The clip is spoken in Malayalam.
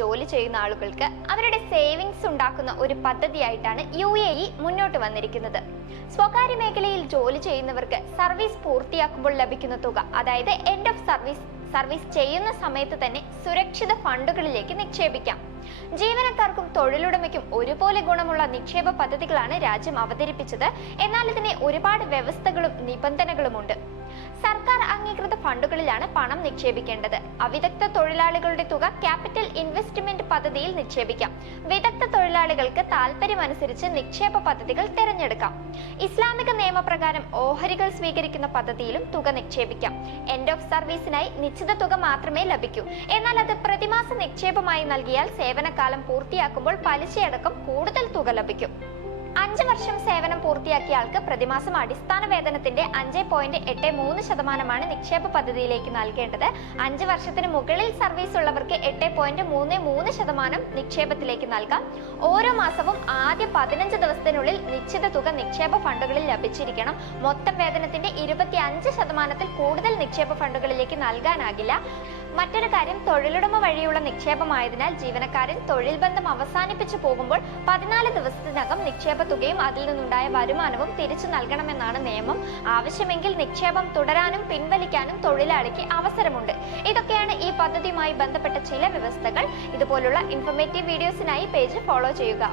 ജോലി ചെയ്യുന്ന ആളുകൾക്ക് അവരുടെ സേവിങ്സ് ഉണ്ടാക്കുന്ന ഒരു പദ്ധതിയായിട്ടാണ് UAE മുന്നോട്ട് വന്നിരിക്കുന്നത്. സ്വകാര്യ മേഖലയിൽ ജോലി ചെയ്യുന്നവർക്ക് സർവീസ് പൂർത്തിയാക്കുമ്പോൾ ലഭിക്കുന്ന തുക, അതായത് എൻഡ് ഓഫ് സർവീസ് ചെയ്യുന്ന സമയത്ത് തന്നെ സുരക്ഷിത ഫണ്ടുകളിലേക്ക് നിക്ഷേപിക്കാം. ജീവനക്കാർക്കും തൊഴിലുടമയ്ക്കും ഒരുപോലെ ഗുണമുള്ള നിക്ഷേപ പദ്ധതികളാണ് രാജ്യം അവതരിപ്പിച്ചത്. എന്നാൽ ഇതിന് ഒരുപാട് വ്യവസ്ഥകളും നിബന്ധനകളുമുണ്ട്. സർക്കാർ അംഗീകൃത ഫണ്ടുകളിലാണ് പണം നിക്ഷേപിക്കേണ്ടത്. അവിദഗ്ധ തൊഴിലാളികളുടെ തുക ക്യാപിറ്റൽ ഇൻവെസ്റ്റ്മെന്റ് പദ്ധതിയിൽ നിക്ഷേപിക്കാം. വിദഗ്ധ തൊഴിലാളികൾക്ക് താല്പര്യമനുസരിച്ച് നിക്ഷേപ പദ്ധതികൾ തിരഞ്ഞെടുക്കാം. ഇസ്ലാമിക നിയമപ്രകാരം ഓഹരികൾ സ്വീകരിക്കുന്ന പദ്ധതിയിലും തുക നിക്ഷേപിക്കാം. എൻഡ് ഓഫ് സർവീസിനായി നിശ്ചിത തുക മാത്രമേ ലഭിക്കൂ. എന്നാൽ അത് പ്രതിമാസ നിക്ഷേപമായി നൽകിയാൽ സേവനകാലം പൂർത്തിയാക്കുമ്പോൾ പലിശയടക്കം കൂടുതൽ തുക ലഭിക്കും. 5 വർഷം സേവനം പൂർത്തിയാക്കിയ ആൾക്ക് പ്രതിമാസം അടിസ്ഥാന വേതനത്തിന്റെ 5.83% നിക്ഷേപ പദ്ധതിയിലേക്ക് നൽകേണ്ടത്. 5 വർഷത്തിന് മുകളിൽ സർവീസ് ഉള്ളവർക്ക് 8.33% നിക്ഷേപത്തിലേക്ക് നൽകാം. ഓരോ മാസവും ആദ്യ 15 ദിവസത്തിനുള്ളിൽ നിശ്ചിത തുക നിക്ഷേപ ഫണ്ടുകളിൽ ലഭിച്ചിരിക്കണം. മൊത്തം വേതനത്തിന്റെ 25%-ൽ കൂടുതൽ നിക്ഷേപ ഫണ്ടുകളിലേക്ക് നൽകാനാകില്ല. മറ്റൊരു കാര്യം, തൊഴിലുടമ വഴിയുള്ള നിക്ഷേപമായതിനാൽ ജീവനക്കാരൻ തൊഴിൽ ബന്ധം അവസാനിപ്പിച്ചു പോകുമ്പോൾ 14 ദിവസത്തിനകം നിക്ഷേപ തുകയും അതിൽ നിന്നുണ്ടായ വരുമാനവും തിരിച്ചു നൽകണമെന്നാണ് നിയമം. ആവശ്യമെങ്കിൽ നിക്ഷേപം തുടരാനും പിൻവലിക്കാനും തൊഴിലാളിക്ക് അവസരമുണ്ട്. ഇതൊക്കെയാണ് ഈ പദ്ധതിയുമായി ബന്ധപ്പെട്ട ചില വ്യവസ്ഥകൾ. ഇതുപോലുള്ള ഇൻഫോർമേറ്റീവ് വീഡിയോസിനായി പേജ് ഫോളോ ചെയ്യുക.